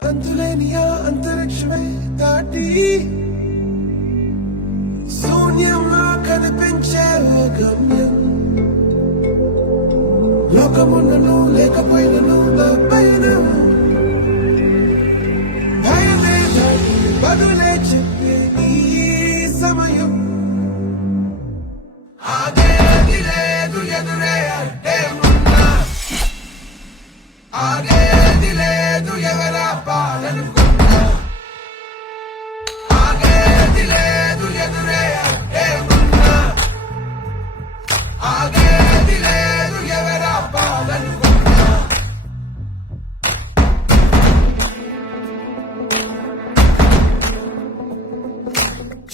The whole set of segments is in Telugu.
అంతులేనియా అంతరిక్షమే దాటి శూన్యంలో కనిపించే ఓ గమ్యం. లోకమున్నను లేకపోయినను నా పైన బదులే చెప్పే నీ సమయం. ఆగేది లేదు ఎదురే అంటే ఉన్నా, ఆగేది లేదు ఎవరా పాలనుకున్నా, ఆగేది లేదు ఎదురే అంటే ఉన్నా, ఆగేది లేదు ఎవరా పాలనుకున్నా.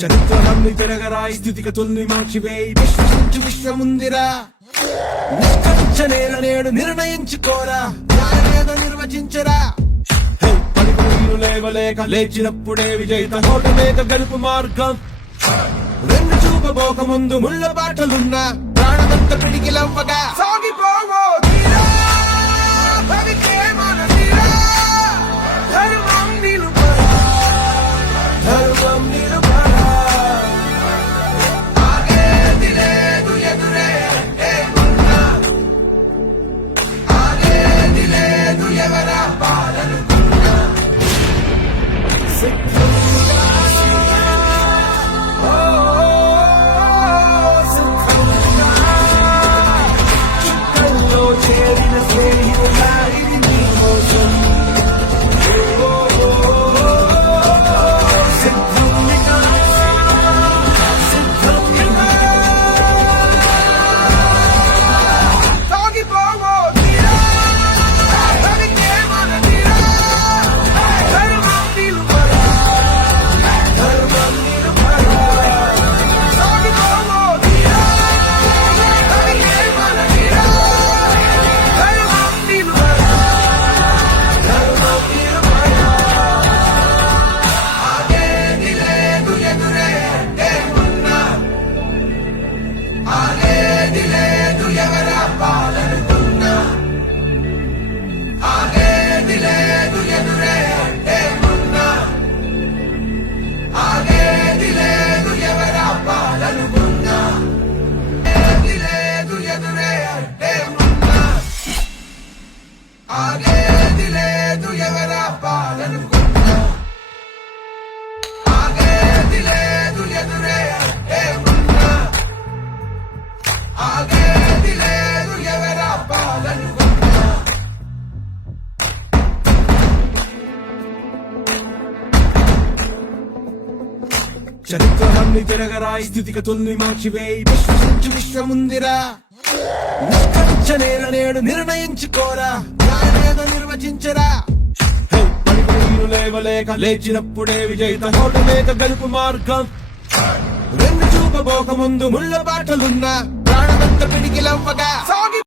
చరిత్రలన్నీ తిరగరాయి, స్థితిగతుల్ని మార్చివేయి, విశ్వసించు విశ్వముందిరా. నిష్కరించనేల నేడు నిర్ణయించుకోరా, న్యాయమేదో నిర్వచించరా. పడిపోయిను లేవలేక లేచినప్పుడే విజయిత హోటలేక గెలుపు మార్గం. రెండు చూపబోక ముందు ముళ్ళ బాటలున్నా ప్రాణమంత పిడికిలవ్వగా సాగిపోవో తీరా, భవికే మన తీరా. ధర్మం నిలుపరా, ధర్మం నిలుపరా. ఆగేది లేదు ఎదురే అంటే ఉన్నా, ఆగేది లేదు ఎవరా పాలనుకున్నా. సిద్ధంగా సిద్ధంగా చుక్కల్లో చేరిన స్నేహితులా ఇది నీ కోసం. సిద్ధంగా సిద్ధంగా సాగిపోవో తీరా, భవికే మన తీరా. ధర్మం నిలుపరా, ధర్మం నిలుపరా. సాగిపోవో తీరా, భవికే మన తీరా. ధర్మం నిలుపరా, ధర్మం నిలుపరా. ఆగేది లేదు ఎదురే అంటే ఉన్నా, ఆగేది లేదు ఎవరా పాలనుకున్నా, ఆగేది లేదు ఎదురే అంటే ఉన్నా, ఆగేది లేదు ఎవరా పాలనుకున్నా. ఆగేది లేదు ఎదురే అంటే ఉన్నా, ఆగేది లేదు ఎవరా పాలనుకున్నా, ఆగేది లేదు ఎదురే అంటే ఉన్నా, ఆగేది లేదు ఎవరా పాలనుకున్నా. చరిత్రలన్నీ తిరగరాయి, స్థితిగతుల్ని మార్చివేయి, విశ్వసించు విశ్వముందిరా. నిష్కరించనేల నేడు నిర్ణయించుకోరా, న్యాయమేదో నిర్వచించరా. పడిపోయిను లేవలేక లేచినప్పుడే విజయిత హోటలేక గెలుపు మార్గం. రెండు చూపబోక ముందు ముళ్ళ బాటలున్నా ప్రాణమంత పిడికిలవ్వగా సాగి